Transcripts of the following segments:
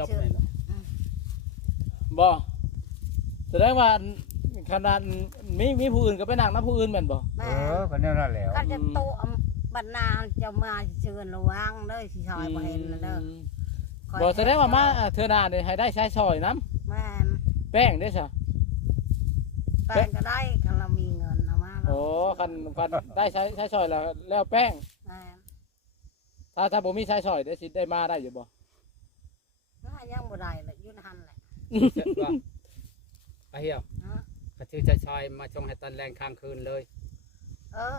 จบเลยบ่แสดงว่าขนาดมีผู้อื่นก็ไปนั่งน้ำผู้อื่นแม่นบ่ ก็แน่นั่นแล้ว ก็จะโตบรรณาจะมาเชิญระวังเด้อสิซอยบ่เห็นเด้อ บ่แสดงว่ามาเธอหน้านี่ให้ได้ใช้ซอยน้ แม่น ำแป้งได้ซะ แป้งก็ได้คันเรามีเงินเอามา โอ้คันได้ใช้ซอยแล้วแป้ง แม่น ถ้าบ่มีใช้ซอยได้สิได้มาได้อยู่บ่ ยังบ่ได้เลยอยู่หันแหละ ไปเหี่ยว ฮะ ก็ชื่อจะชอยมาชงให้ตอนแรงค้างคืนเลย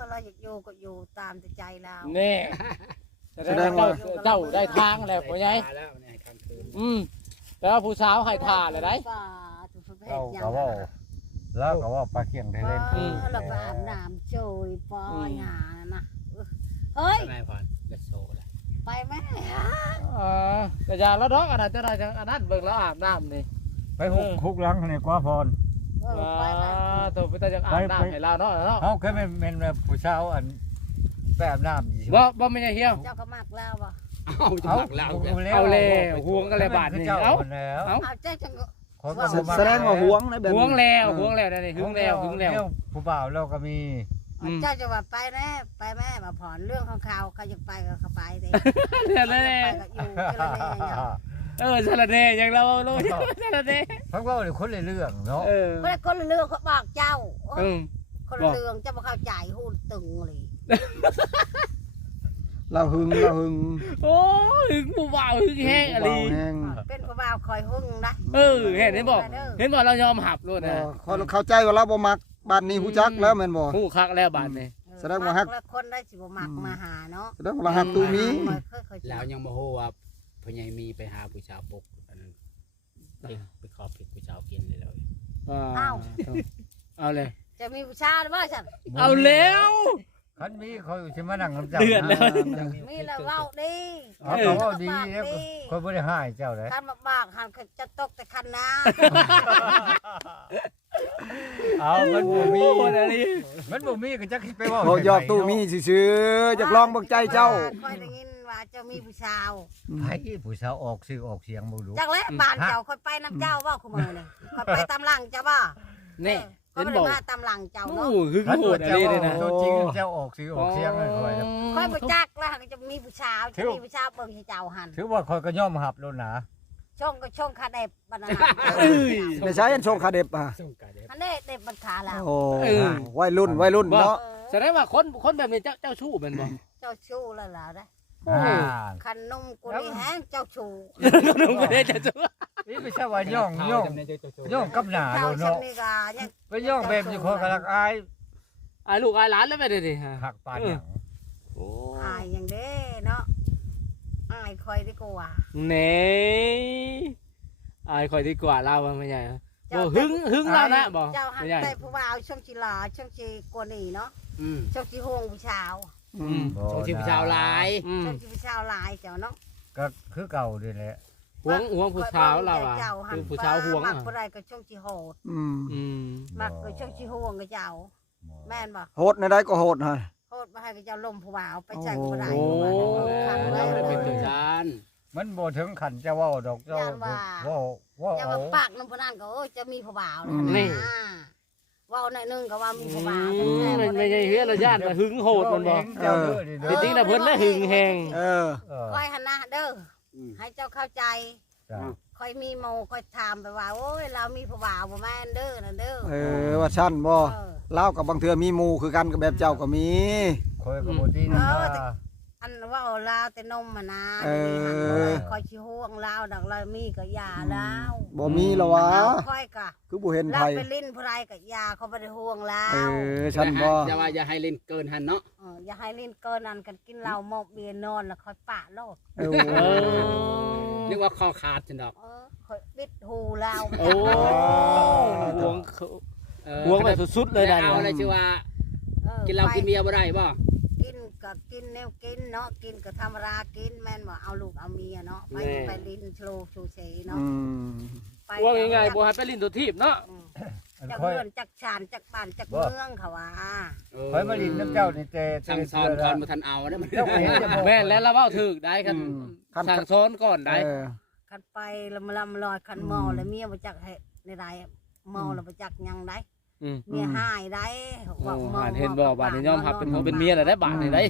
เราอยากอยู่ก็อยู่ตามใจเรา แน่แสดงว่าเจ้าได้ทางแล้วพ่อใหญ่ แล้วเนี่ยค้างคืน แต่ว่าผู้สาวให้ท่าเลยได้ ก็ถูกประเภท เรา ยั ก็ว่าแล้วก็ว่าปลาเคียงได้เล่น เราก็อาบน้ำโชยปอยหานะเฮ้ย นายพรจะโซ่เลย ไปไหม แต่อย่าแล้วดอกอันนั้นจะได้จังอันนั้นเบิ่งแล้วอาบน้ำนี่ ไปคุกหลังนี่กว่าพร ไปไหม ตัวพี่ตาจังอาบน้ำให้เราเนาะ เขาเคยเป็นแบบผู้สาวอันแบบน้ำ บ่ไม่ใช่เฮี้ยว เจ้าก็มักแล้วบ่ เอาจะหมักแล้ว เอาแล้วห่วงกันเลยบาทนี่เอา เอา เอาเจ้าจัง แสดงว่าหวงนะแบบ ห่วงแล้วนี่หึงแล้วผู้บ่าวเราก็มี เจ้าจะว่าไปแน่ไปแม่มาผ่อนเรื่องของเขาใครจะไปก็เขาไปเลย เดี๋ยวเลย ไปก็อยู่เจริญเนี่ย สารเนยังเราโลสารเน พักว่าเดี๋ยวคนเลยเรื่องเนาะ เมื่อคนเรื่องเขาบอกเจ้า อืม คนเรื่องเจ้ามาเข้าใจหุ้นตึงเลย เราหึง โอ้หึงผู้บ่าวหึงแห้งอะไร แห้ง เป็นผู้บ่าวคอยหึงนะ เห็นบอกเรายอมหับluôn นะ เข้าใจว่าเราบ่มักบ้านนี้ฮู้จักแล้วแม่นบ่ หูคักแล้วบาทนี่ แสดงว่าฮัก คนได้สิบ่มักมาหาเนาะ แสดงว่าเราฮักตูมี แล้วยังโมโหว่าพญายมีไปหาผู้ชาวปกอันนั้นไปขอผิดผู้ชาวกินเลยเลย เอาเลย จะมีผู้ชายหรือเปล่าฉัน เอาแล้ว คันมีเขาอยู่ที่มานั่งน้ำเจ้า เดือดแล้ว มีแล้วเว้าดี เขาว่าดีเนี่ยคนไม่ได้ให้เจ้าเลย คันมาบากหันจะตกแต่คันนา เอามันบ่มี อะไร มันบ่มีก็จะไปว่า บ่ยอกตู้มีซื่อๆจักลองเบิ่งใจเจ้า คอยได้ยินว่าเจ้ามีผู้ชาย ไผผู้สาวออกชื่อออกเสียงบ่รู้ จากแล้วบ้านเจ้าคอยไปน้ำเจ้าว่าคุณมือนี่คอยไปตามหลังเจ้าบ่ นี่ เขาไม่ได้มาตามหลังเจ้า โอ้ เนาะ หึงโหดอะไรเลยนะ ตัวจริงเจ้าออกชื่อออกเสียงเลยคอย คอยไปจักแล้วจะมีผู้ชายจะมีผู้ชายเบิ่งเจ้าหัน ถือว่าคอยก็ย่อมหับแล้วนะ ช่องก็ช่องคาเด็บบรรณา ไม่ใช่อันโชคคาเด็บอ่ะ ส่งกาเด็บ อันนี้เด็บบันขาแล้ว โอ้วัยรุ่นเนาะ แสดงว่าคนแบบนี้เจ้าชู้เป็นบ่ เจ้าชู้แล้วล่ะนะ คันนุ่มกูนี่แห้งเจ้าชู้ นุ่มก็ได้เจ้าชู้ นี่ไม่ใช่ว่าย่องกับหน้า เจ้า เนาะ ชนี่ก็ยัง ไปย่องแบบนี้คนกำลังอาย ไอ้ลูกไอ้หลานแล้วไปเลยดิฮะ หักปานอย่าง โอ้ อายอย่างเด้เนาะอายคอยดีกว่า เน่ไอ้คอยดีกว่าเราไม่ใช่บ่หึงเรานะบ่ เจ้าหัน ไม่ใช่ ใจผู้บ่าวช่องชีลาช่องชีกว่านี่เนาะช่องชีห่วงผู้ชาว ส่งชีพชาวลาย ช่องชีผู้ชาวหลายเจ้าเนาะ ก็คือเก่าด้วยแหละ ห่วงผู้สาวเราอ่ะคือผู้สาวห่วง มั อ่ะ กผู้ใดก็ช่องชีโหด ม มักก็ช่องชีห่วงกับเจ้าแม่นบ่ โหดในใดก็โหดฮะ โหดมาให้กับเจ้าลมผู้บ่าวไปใส่ผู้ใด โอ้ เราได้เป็นตัวชาน มันบ่ถึงขันจะว่าดอกเจ้าว่า อย่า เอา มาปากน้ำพนันก็จะมีผู้บ่าวว่าหน่อยนึงก็ว่ามีผู้บ่าว ไม่ใช่เฮือเราญาติหึงโหดมันบ่จริงๆนะเพิ่นแล้วหึงแหง คอยหันหน้าเด้อให้เจ้าเข้าใจคอยมีโมคอยถามไปว่าโอ้ยเรามีผู้บ่าวบ่แม่นเด้อนั่นเด้อ ว่าชั้นบ่เล่ากับบางเทื่อมีหมู่คือกันกับแบบเจ้าก็มี คอยกับบ่ตีน้ำตา อันว่าลาวแต่นมมานะคอยชิห่วงลาวดอกเรามีก็ยาลาว บ่มีแล้ววะ คอยก็ คือบ่เห็น เรา ไผ ไปลิ้นผู้ใดก็ยาเขาบ่ได้ห่วงลาว ชั้นบ่ อย่าว่าอย่าให้เล่นเกินหันเนาะ อย่าให้ลิ้นเกินนั้นกันกินเหล้าหมกเบียร์นอนแล้วคอยปะโลด นึกว่าคอขาดจังดอก คอยบิดหูลาว โอ้ห่วงแบบสุดๆเลยนะ เอาอะไรชื่อว่ากินเหล้ากินเบียร์บ่ได้บ่ กินก็กินแนวกินเนาะกินก็ธรรมดากินแม่นบ่เอาลูกเอาเมียเนาะไปลิ้นโชว์ชูเฉยเนาะ ว่าง่ายๆบ่ให้ไปลิ้นตัวทีบเนาะ จากเมืองจากชานจากบ้านจากเมืองเขาว่า คอยมาลินน้ำเจ้านี่แต่ สั่งสอนก่อนมาทันเอาได้มัน เจ้าเห็นจะบอก แม่นแล้วเราเว้าถูกได้กันสั่งสอนก่อนได้ ข คันไปแล้วมาลำลอยคันเมาแล้วเมียบ่จักให้ในใดเมาแล้วบ่จักหยังได้ เมียหายได้ โอ้หานเห็นบ่บาดนี้ยอมรับเป็นผัวเป็นเมียแล้วได้บาดนี้ได้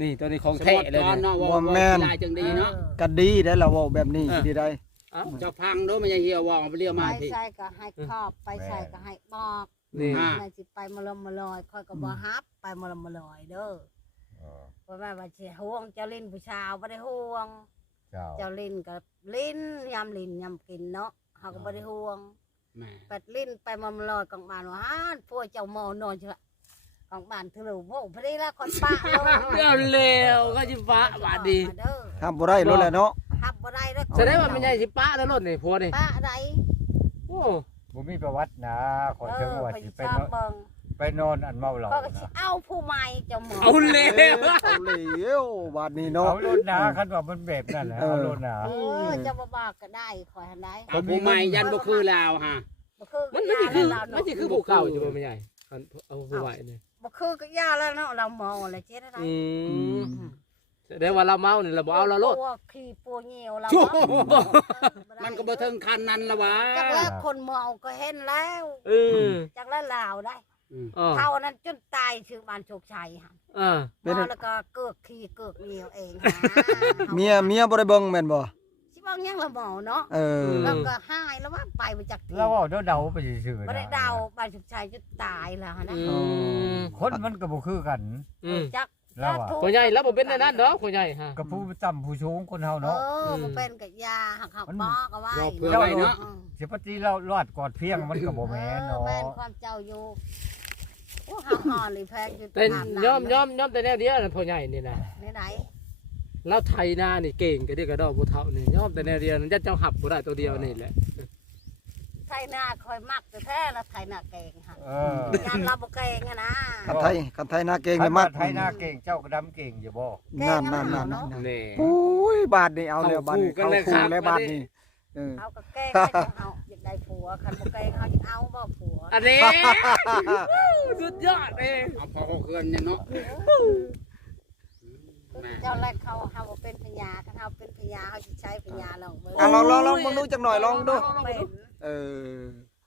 นี่ตัวนี้ของแท้เลย สมมุติตอน นี่ เนาะว่าได้จังดีเนาะ ก็ดีได้เราเว้าแบบนี้ดีได้ เอ้าเจ้าพังเด้อมันยังเหี่ยวว่าเอาไปเรียก ไป มาพี่ ใส่ก็ให้ครอบไปใส่ก็ให้บอก นี่ แม่สิไปมาลำมาลอยค่อยก็บ่ฮับไปมาลำมาลอยเด้อ เพราะว่าสิห่วงเจ้าลิ้นผู้ชาวบ่ได้ห่วง เจ้าลิ้นก็ลิ้นยำลิ้นยำกินเนาะเฮาก็บ่ได้ห่วง แม่ ปัดลิ้นไปมาลอยกองบ้านว่าฮานพวกเจ้าหมอนอนจังกองบ้านทะลุโว้พอดีละคนป้าเนาะ เดี๋ยวเร็วก็สิฟ้าบาดดี เด้อ ทำบ่ได้รู้แหละเนาะ ฮับบ่ได้เด้อ แสดงว่ามันใหญ่สิป้าแล้วรถนี่ผัวนี่ ป้าใด โอ้ บ่มีประวัตินะขอเชิงว่าสิไปนอนอันเมาเหล้า ก็สิเอาผู้ใหม่เจ้าหมอ เอาเร็ว เอาแล้วบาดนี้เนาะ เอารถนะคันว่ามันแบบนั้นนะเอารถนะ จะบ่บอกก็ได้ขอหันได้ เอาผู้ใหม่ยันบ่คือลาวฮะ บ่คือ มันไม่สิคือมันสิคือผู้เก่าอยู่บ่แม่ใหญ่เอาผู้ไหวนี่ บ่คือก็ยาแล้วเนาะเราเมาแล้วเจ๊ได้ แสดงว่าเราเมานี่เราบ่เอาเราโลด ตัวขี้ปัวเหี่ยวเรา มันก็บ่ถึงคันนั้นละวะ จักแล้วคนเมาก็เห็นแล้ว จักแล้วลาวได้เท่านั้นจนตายชื่อบ้านโชคชัยค่ะเมาแล้วก็เกิกขี้เกิกเหนียวเองค่ะ เมียบ่ได้เบิ่งแม่นบ่ สิบ่ยังละเมาเนาะ แล้วก็หายแล้วว่าไปมาจาก แล้วว่าเดาไปซื่อๆ บ่ได้เดาบ้านโชคชัยจนตายแล้วนะ คนมันก็บ่คือกัน จัก แล้วว่า คนใหญ่แล้วบ่เป็นในนั้นเนาะคนใหญ่ฮะ กับผู้ต่ำผู้สูงคนเฮาเนาะ บ่เป็นกับยาหักหักบ่ก็ว่า เพื่อไว้เนาะ สิปฏิเรารอดกอดเพียงมันก็บ่แม่นเนาะ แม่นความเจ้าอยู่โอ้หาหอเลยแพงอยู่ แต่ยอมแต่แนวเดียวนั่นพ่อใหญ่นี่นะ ไหน แล้วไทยนานี่เก่งก็เดียวกระดอกผู้เฒ่านี่ยอมแต่แนวเดียวนั่นจะเจ้าหับบ่ได้ตัวเดียวนี่แหละ ไทยนาคอยมักแต่แท้แล้วไทยนาเก่งค่ะ เ ยามเราบ่เก่งนะ คันไทยนาเก่ง ไท เลย ยมัด ไทยหน้าเก่งเจ้าก็ดำเก่งอยู่บ่ นั่น นี่ โอ้ยบาดนี่เอาแล้วบาดนี่ เข้า เข้า คู่ คู่ กันเลย แล้ว ครับ บาดนี่ เอาก็เก่งให้เอาอยากได้ผัวคันบ่เก่งเขาจะเอาบ่ผัว อันนี้สุดยอดเอง เอาพอเขาเกินเนี่ยเนาะแม่ เจ้าแรกเขาเฮาบ่เป็นพญาคันเฮาเป็นพญาเฮาสิใช้พญาลองเบิ่ง อ่ะลองมึงดูจักหน่อยลองดู เป็น เออ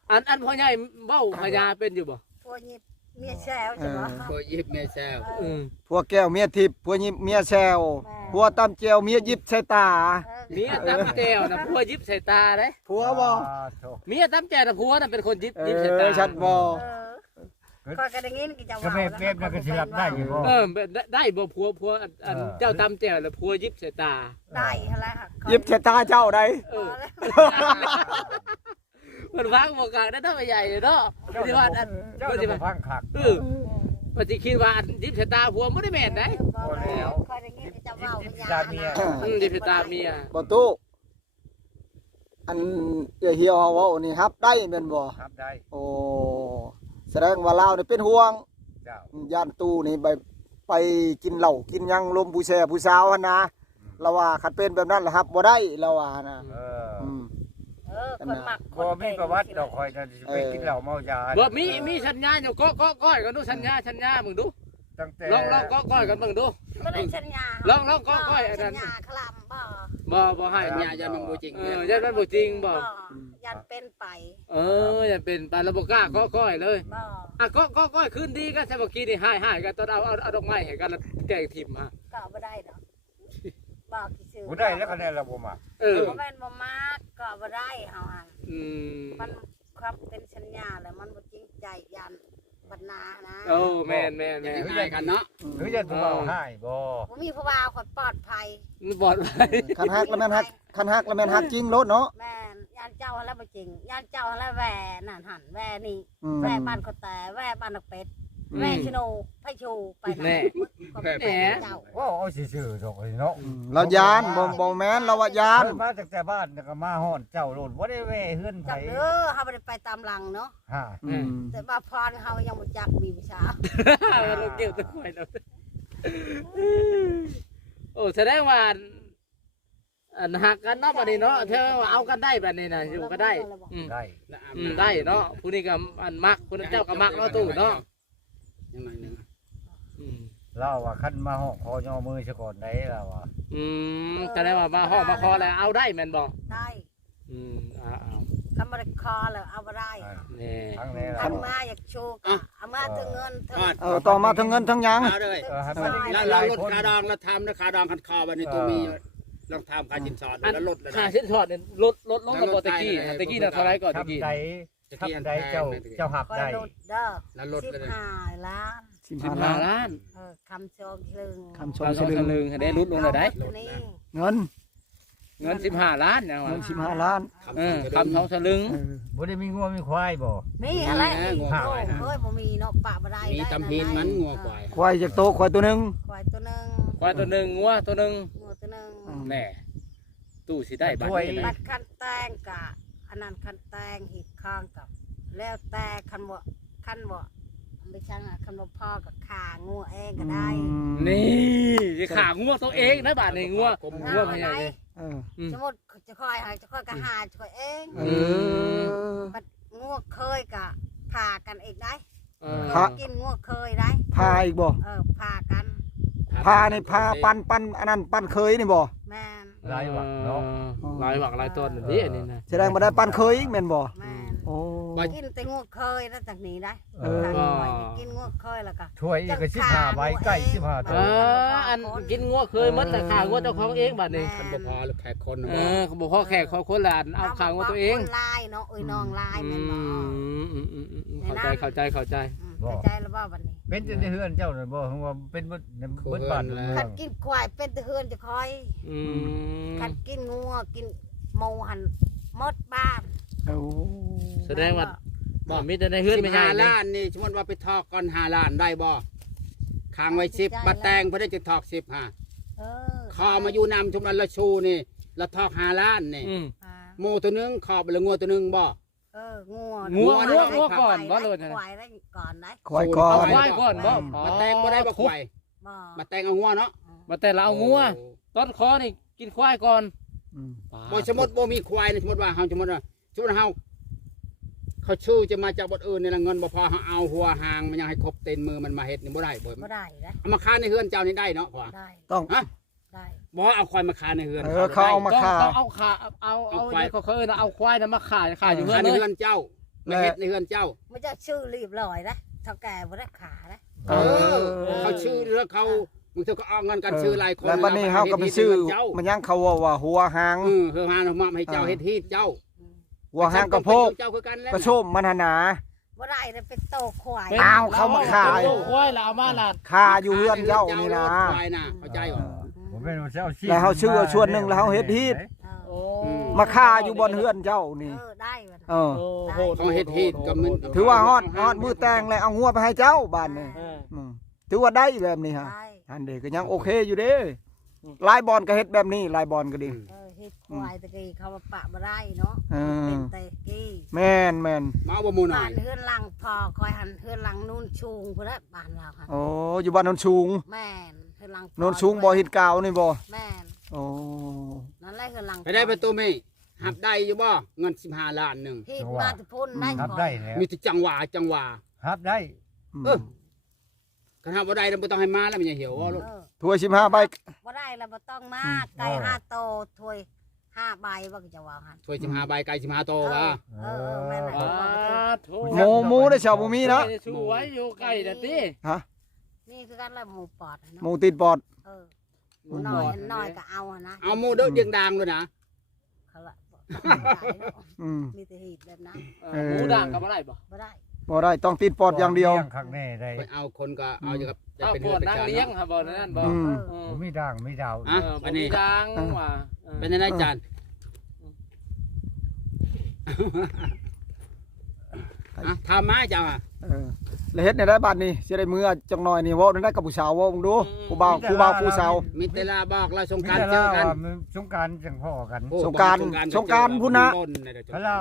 อันพ่อใหญ่เว้าพญาเป็นอยู่บ่ ผัวยิบเมียแซวใช่บ่ พอยิบแม่แซว พวกแก้วเมียทิพย์พวกยิบเมียแซวพวกตำแจวเมียยิบใส่ตา เมียตำแจวน่ะผัวยิบใส่ตาเด้ ผัวบ่ เมียตำแจวน่ะผัวน่ะเป็นคนยิบใส่ตา ชัดบ่ คอยก็ได้ยินก็จะ ก็ ว่า แม่ก็สิรับได้อยู่บ่ ได้บ่ผัวอันเจ้าตำแจวแล้วผัวยิบใส่ตา ได้อะไรค่ะ ยิบใส่ตาเจ้าได้ มันวางบ่กลางได้เท่าใหญ่เนาะปฏิวัติอัน เจ้า ป จะ ฏิ บ่ วัติ พังคัก ปฏิคิดว่ายิบใส่ตาผัวบ่ได้แม่นได้ คอยได้ยินก็จะว่า ยิบใส่ตาเมีย บ่ตู้อันเหี่ยวเฮาเว้านี่รับได้แม่นบ่ ครับได้ โอ้แสดงว่าลาวนี่เป็นห่วง เจ้า ย่านตู้นี่ไปกินเหล้ากินหยังลมผู้แช่ผู้สาวหั่นนะเราว่าคันเป็นแบบนั้นล่ะครับบ่ได้เราว่านะม คนมัก บ่มีประวัติดอกคอยจะไปกินเหล้าเมายา บ่มีสัญญาอยู่ก็ก้อยกันดูสัญญามึงดู ตั้งแต่ ลองก้อยกันมึงดู ก็ได้สัญญา ลองก้อยอันนั้น สัญญาคลำบ่ บ่ให้ สัญญายันมันบ่จริง ยันมันบ่จริงบ่ ยันเป็นไป อย่าเป็นปานระบบกล้าก้อยเลย บ่ อ่ะก้อยคืนดีกันใช่เมื่อกี้นี่หายกันตอนเอาดอกไม้ให้กันแล้วแกงทิมฮะ ก็บ่ได้ดอกบ่กี่ซื่อ บ่ได้แล้วคะแนนเราบ่มา บ่แม่นบ่มากก็บ่ได้เฮาหั่น มันครับเป็นสัญญาแหละมันบ่จริงใจยันบรรณานะ โอ้แม่น ง่ายกันเนาะ หรือจะถูกเอาให้บ่ บ่มีผู้บ่าวคนปลอดภัย บอดไว้ คันฮักแล้วแม่นฮักคันฮักแล้วแม่นฮักจริงโลดเนาะ แม่นยันเจ้าแล้วบ่จริงยันเจ้าแล้วแหวนั่นหั่นแหวนี่ อืม แหวบ้านก็แต่แหวบ้านนกเป็ดแหวชิโนไผชูไปนั่น แน่ เจ้า ว่าเอาซื่อๆดอกเนาะ เรายานบ่แม่นเราว่ายาน มาจากแต่บ้านก็มาฮอดเจ้าโลดบ่ได้แว่เฮือนไผ จักเด้อเฮาบ่ได้ไปตามหลังเนาะ ฮะ แต่ว่าพรเฮายังบ่จักมีวิชา เราเกี่ยวตะไคร้เราโอ้แสดงว่าอันหักกันเนาะบัดนี้เนาะเท่าเอากันได้บัดนี้น่ะอยู่ก็ได้ ได้ ได้เนาะผู้นี้ก็อันมักผู้นั้นเจ้าก็มักเนาะตู้เนาะ ยังไงนึง เราว่าคันมาห้องขอย่อมือซะก่อนได้เราว่า จะได้ว่ามาห้องมาคอแล้วเอาได้แม่นบ่ ได้ เอา คำบริคอแล้วเอาบ่ได้ นี่ ทั้งนี้ อันมาอยากโชว์ก็เอามาถึงเงินถึง ต่อมาทั้งเงินทั้งหยัง เอาเลย ให้มันได้ แล้ว หลาย ลด คน คาดองแล้วทำนะคาดองคันคอวันนี้ตัวมีลองทำคาจินซอดแล้วลดแล้ว ค่าชิ้นทอดเนี่ยลดลงกับตะกี้น่ะเท่าไรก่อนตะกี้ ทำใดทำใดเจ้าหัก คอย ได้ ลดเด้อ แล้วลดแล้ว 15 ล้าน 15 ล้าน คำชองครึ่ง คำช เรา ม สอง สลึ ส ง ลึงให้ได้ลดลงเลยได้ นี่ เงิน เงิน15 ล้านนะ เงิน15 ล้าน คำ2สลึง บ่ได้มีงัวมีควายบ่ มีอะไรอีกเฮ้ยบ่มีเนาะปะบ่ได้ มีตำพีนมันงัวควาย ควายจากโตควายตัวหนึง ควายตัวนึง ควายตัวหนึ่งงัวตัวหนึ่ง งัวตัวนึง แน่ตู้สิได้บัตรนี่ บั นะ ดคันแตงกะอันนั้นคันแตงอีกข้างกับ แล้วแต่คันบ่ไม่ช่างอ่ะคันบ่พ่อกับขางัวเองก็ได้ นี่สิขางัวตัวเองนะบัตรนี่งัวพญาเลย สมมุติจะคอยหาจะคอยกะหาจะคอยเอง เออ บัดงัวเคยกะพากันอีกได้ พา กินงัวเคยได้ พาอีกบ่ พากัน พาในพาปันอันนั้นปันเคยนี่บ่ แม่น หลายหวังเนาะ ลายหวักลายต้นนี่อันนี้นะ แสดงบ่ได้ปันเคยอีกแม่นบ่ แม่น โอ้ กินแต่งัวเคยแล้วจากนี้ได้ เออ ทางหน่อยกินงัวเคยแล้วก็ ถ้วยอีกก็15ใบไก่15ตัว อันกินงัวเคยมัดแต่ขางัวเจ้าของเองบัตรนี่ คันบ่พอแล้วแขกคน เขาบอกพ่อแขกเขาคนละเอาขางัวตัวเอง ลายเนาะน้องลายแม่นบ่ เข้าใจ เข้าใจแล้วบ่บัดนี้ เป็นจนได้เฮือนเจ้าน่ะบ่ฮู้ว่าเป็นเบิดบ้านเมื คั อน ง กินควายเป็นตะเฮือนจะคอยคันกินงัวกินหมูหันหมดบ้าน โอ้ แสดงว่าบอกมิแต่ในเฮือนไม่ใช่ 15 ล้านนี่สมมุติว่าไปทอกก่อน5 ล้านได้บ่ค้างไว้10บัดแตงเพิ่นได้จะทอก10ฮะคอมาอยู่นำชุมละชูนี่ละทอก5 ล้านนี่หมูตัวนึงขอบแล้วงัวตัวนึงบ่ งัว ก่อนบ่เลย ควายได้ก่อนได้ ควายก่อ เอา น ควายก่อนบ่ มาแตงบ่ได้บ่ควาย บ่ มาแตงเอางัวเนาะ มาแต่เราเอางัวต้นคอนี่กินควายก่อน บ่สมมุติบ่มีควายนี่สมมุติว่าเฮาสมมุติว่าเฮาเขาชื่อจะมาจากบ่อื่นนี่ละเงินบ่พอเฮาเอาหัวหางมันยังให้ครบเต็มมือมันมาเฮ็ดนี่บ่ได้บ่ บ่ได้นะ เอามาค้าในเฮือนเจ้านี่ได้เนาะพ่อ ได้ ต้อง ฮะ ได้ บ่เอาควายมาค้าในเฮือน เขาเอามา ต้องเอาขาเอาเนี่ยเขาเอิ้นเอาควายน่ะมาขายอยู่เฮือน ใน เลย เฮือนเจ้ามาเฮ็ดในเฮือนเจ้า มันจะชื่อรีบลอยนะเท่าแก่บ่ได้ขานะ เขาชื่อหรือเขาบางทีก็เอาเงินกันชื่อหลายคน แล้วบัดนี้เฮาก็ไปซื้อมันยังเขาว่าหัวหาง เฮือหามาให้เจ้าเฮ็ดฮีดเจ้า หัวหางกระโพก เจ้าคือกันแล้ว กระโชมมันหนา บ่ได้เลยเป็นโตควาย อ้าวเขามาขาย ควายแล้วเอามาละ คาอยู่เฮือนเจ้านี่นะ ควายน่ะเข้าใจบ่ ผมเป็นเจ้าชี แล้วเฮาชื่อชวนหนึงแล้วเฮาเฮ็ดฮีด โอ้ มาคาอยู่บนเฮือนเจ้านี่ ได้มัน เออ โห เขาเฮ็ดฮีดกับมัน ถือว่าฮอดมือแตงเลยเอางัวไปให้เจ้าบ้านนี่ถือว่าได้แบบนี้ฮะ ได้ อันเด็กก็ยังโอเคอยู่เด้ลายบอลก็เฮ็ดแบบนี้ลายบอลก็ดี เฮ็ดควายตะกี้เขาว่าปะบ่ได้เนาะเป็นตะกี้ แม่น มาเอาบ่หมู่หน่อ บ้าย นเฮือนหลังพอคอยหันเฮือนหลังนู่นชูงพุ่นละบ้านเราค่ะ โอ้อยู่บ้านโนนสูง แม่นเฮือนหลัง โนนสูงบ่หินกาวนี่บ่ แม่น โอ้ นั่นแหละเฮือนหลัง ไปได้ประตูไม่หับได้อยู่บ่เงิน15 ล้านนึง ที่มาที่พุ่นได้ ฮับได้แล้ว มีแต่จังหวะ ฮับได้ คันหับบ่ได้บ่ต้องให้มาแล้วมันจะเหี่ยวว่าลูก ถ้วย15ใบ บ่ได้แล้วบ่ต้องมาไก่5โตถ้วย5ใบว่าก็จะว่าหั่น ถ้วย15ใบไก่15โตว่า แม่น หมูได้ชาวบ่มีเนาะ สวยอยู่ใกล้น่ะติ ฮะ นี่คือกันแล้วหมูปอดเนาะ หมูติดปอด น้อยก็เอานะ เอาหมูเด้อเดียงดังด้วยนะ เขาละ มีแต่หีดแบบนั้น หมูด่างก็บ่ได้บ่ บ่ได้ บ่ได้ต้องติดปอดอย่างเดียว ข้างแน่ได้ ไปเอาคนก็เอาอยู่ครับจะ เอา เป็น ปวดนางเลี้ยงครับบ่นั่นบ่ ผมมีด่างมีดาว อันนี้ ด่างว่า เป็นยังไงจานทำมาจังอ่ะ แล้วเฮ็ดในได้บัดนี้สิได้มือจังหน่อยนี่เว้าได้กับผู้สาวเว้ามึงดูผู้บ่าวผู้สาว มีเวลาบอกเราสง มี การ แต่ เจอ เรา กัน สงการจังพ่อกัน สงกรานต์พุ่นนะ เวลา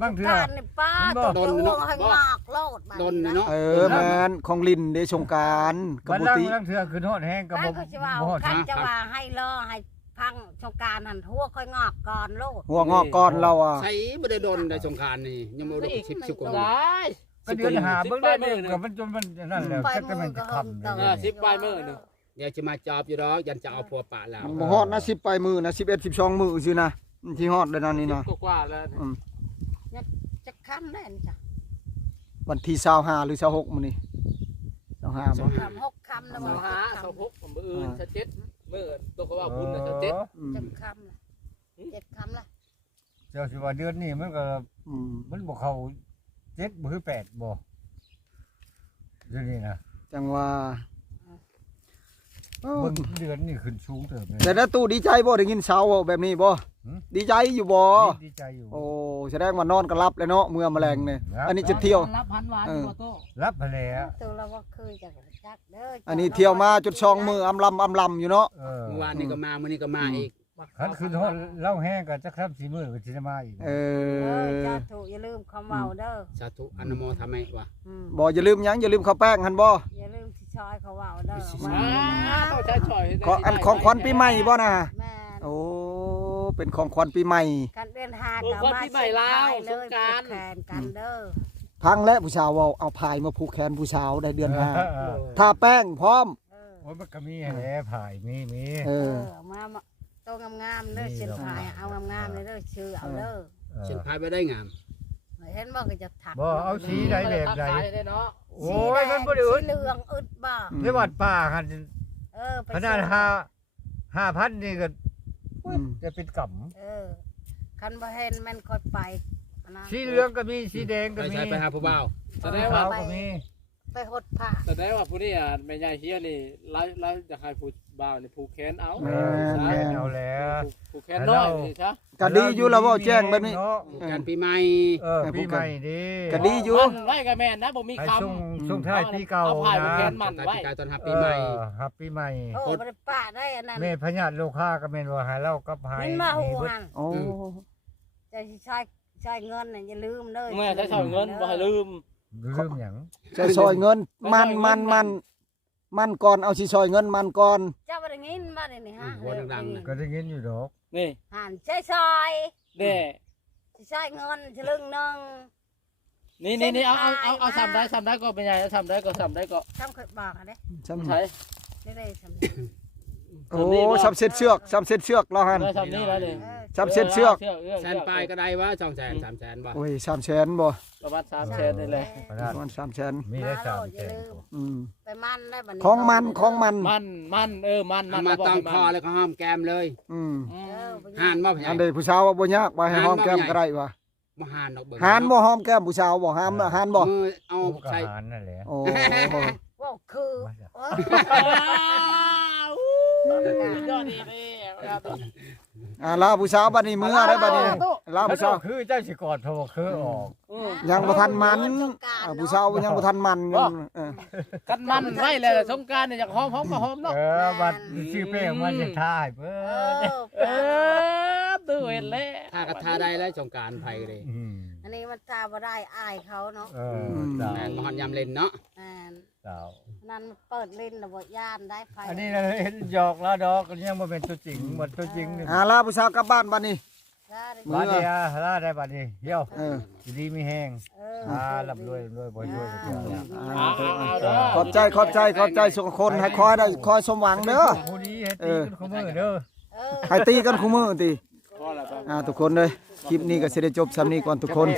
บางเทื่อ การนี่ป้าตัวให้งอกโลด ดนเนาะ แม่นของลินเด้สงกรานต์กับ บัด บุ ล่าง ติ บางเทื่อคือโทษแห้งกับ ก็ บ่ จะว่า บ่ฮอด คันจะว่าให้รอให้พังสงการหันทั่วค่อยงอกก่อนโลด หัวงอกก่อนเราอ่ะ ใช้บ่ได้ดนในสงการนี่ยังบ่ได้10กว่า ได้ ก็เดือนหาเบิ่งได้กับมันจนมันนั่นแหละ ไป ก็ มื มั อน ก็ จะ เฮิ คํ ม 10ปลายมื้อนึง เดี๋ยวจะมาจอบอยู่ดอกยันจะเอาผัวปะแล้ว มันบ่ฮอดนะ10ไปมื้อนะ11 12มื้อซื่อนะที่ฮอดได้นั่นนี่นะ กว่าแล้ว จะค้ำได้จ้ะ วันที่25หรือ26มื้อนี้25บ่ คำ6คำนะ ส บ่ หาสหกมื้ออื่นชะเจ็ดมื้อตกว่าบุญน่ะชะเจ็ด จะคำละ7คำละ เจ้าสิว่าเดือนนี้มันก็ มันบ่เข้า7บ่คือ8บ่เดือนนี้นะ จังว่า เบิ่งเดือนนี่ขึ้นสูงเติบเลย แต่ถ้าตู้ดีใจบ่ได้ยินสาวเว้าแบบนี้บ่ หืม ดีใจอยู่บ่ ดีใจอยู่ โอ้แสดงว่านอนก็หลับแล้วเนาะเมื่อแมลงเนี่ยอันนี้จะเที่ยว รับพันหวานอยู่บ่โต รับไปแล้ว ตัวเราว่าเคยจะจักเด้อ อันนี้เที่ยวมาจุด2มื้ออำลำอยู่เนาะ เออ เมื่อวานนี่ก็มามื้อนี้ก็มาอีก คันขึ้นฮอดเล่าแห้งก็จักครับ4มื้อก็สิได้มาอีก เอ จ้า อ ถูกอย่าลืมคำเว้าเด้อ สาธุอนุโมทนามิวะ บ่อย่าลืมหยังอย่าลืมข้าวแป้งหั่นบ่ อย่าลืมที่ชอยเขาเว้าเด้อ ต้องใช้ช่อย อันของขวัญปีใหม่บ่นะ แม่ โอ้เป็นของขวัญปีใหม่ กันเดินหากับมาแขนกันเด้อ พังและผู้สาวเว้าเอาพายมาผูกแขนผู้สาวได้เดือน5ถ้าแป้งพร้อม โอ้ยมันก็มีแหละผายมี เออ มาตัวงามๆเด้อเส้นพายเอางามๆเลยเด้อชื่อเอาเด้อ เช่นพายไปได้งาม เห็นบ่ก็จะถัก บ่เอาสีใดแบบใด ได้เนาะ โอ้ยมันบ่ได้อึด เหลืองอึดบ่ ในวัดป่าหั่น ขนาด5,000นี่ก็จะเป็นกำ คันบ่เห็นมันค่อยไป สีเหลืองก็มีสีแดง ไป ก็มี ใช้ไปหาผู้บ่าว แสดงว่า ก็มี ไปหดผ้า แสดงว่าผู้นี้แม่ใหญ่เฮียนี่เราจะให้ผู้บ่าวนี่ผูกแขนเอา แม่นเอาแล้ว ผูกแขนน้อยนี่ซะ ก็ดีอยู่แล้วเว้าแจ้งแบบนี้ การปีใหม่ ปีใหม่ดี ก็ดีอยู่ มันไว้กับแม่นนะบ่มี ให้ คำ ช่วงท้ายปีเก่า เอาผ้าผูก นะ แขนมัน ตา ไว้ ปีกายตอนหาปีใหม่ ครับปีใหม่ โอ้บ่ได้ป้าได้อันนั้น แม่พญาติโลคาก็แม่นว่าหาเล่ากับหาย มันมาหูหัน โอ้ จะใช้เงินน่ะอย่าลืมเด้อ แม่ใช้ช่อยเงินบ่ให้ลืม ลืมหยัง จะซอยเงินมันก่อนเอาสิซอยเงินมันก่อน เจ้าบ่ได้ยินบ่ได้นี่ฮะ ก็ได้ยินอยู่ดอก นี่ หันใช้ซอย เด้ ใช้เงินฉลึงนึง นี่เอาซ้ำได้ก็เป็นใหญ่ซ้ำได้ก็ซ้ำได้ก็ ทำเคยบอกอ่ะเด้ ใช้ ได้ทำ โอ้ซ้ำเส้นเชือกเราหัน ได้ซ้ำนี้แล้วเลย ซ้ำเส้นเชือก แสนปลายก็ได้วะ200,000 300,000บ่ โอ้ย300,000บ่ ประมาณ3แสนนี่แหละ ประมาณ300,000 มีได้3แสน ไปมันได้บัดนี้ ของมัน มันมาต้องคอแล้วก็ห้อมแก้มเลย ห่านบ่พ อั ญาน ใดผู้สาวว่าบ่ยากไปให้หอมแก้มก็ได้ว่ะ บ่ห่านดอกเบิ่ง หานบ่หอมแก้มผู้สาวบ่หามหานบ่ มือเอา ก็ ใส่ หารนั่นแหละ โอ้ ว่าคือย อดดีเลย ลาผู้สาวบัดนี้มื้อได้บัดนี้ลาผู้สาว คือเจ้าสิกอดเพราะว่าคือออก ยังบ่ทันมันผู้สาวยังบ่ทันมันเออ กันมันไว้เลยสงการเนี่ยอยากหอมก็หอมเนาะ บัดชื่อเป้งมันจะท่ายเพิ่น ตื่นเห็นแล้ว ถ้ากระทาได้แล้วสงการไผก็ได้ อันนี้มันตาบ่ได้อายเขาเนาะ แม่นบ่ฮอดยามเล่นเนาะ นั่นเปิดลิ้นระบบย่านได้ไฟ อันนี้เราเห็นหยอกแล้วดอกยังบ่เป็นตัวจริงหมดตัวจริงนี่ ลาผู้สาวกลับบ้านบัดนี้ บัดนี้ลาได้บัดนี้เดี๋ยว ดีมีแห้ง ลำรวยบ่รวยขอบใจสุขคนให้คอยสมหวังเด้อ ผู้นี้ให้ตีกันคู่มือเด้อ ให้ตีกันคู่มือติทุกคนเลยคลิปนี้ก็สิได้จบซ้ำนี้ก่อนทุกคน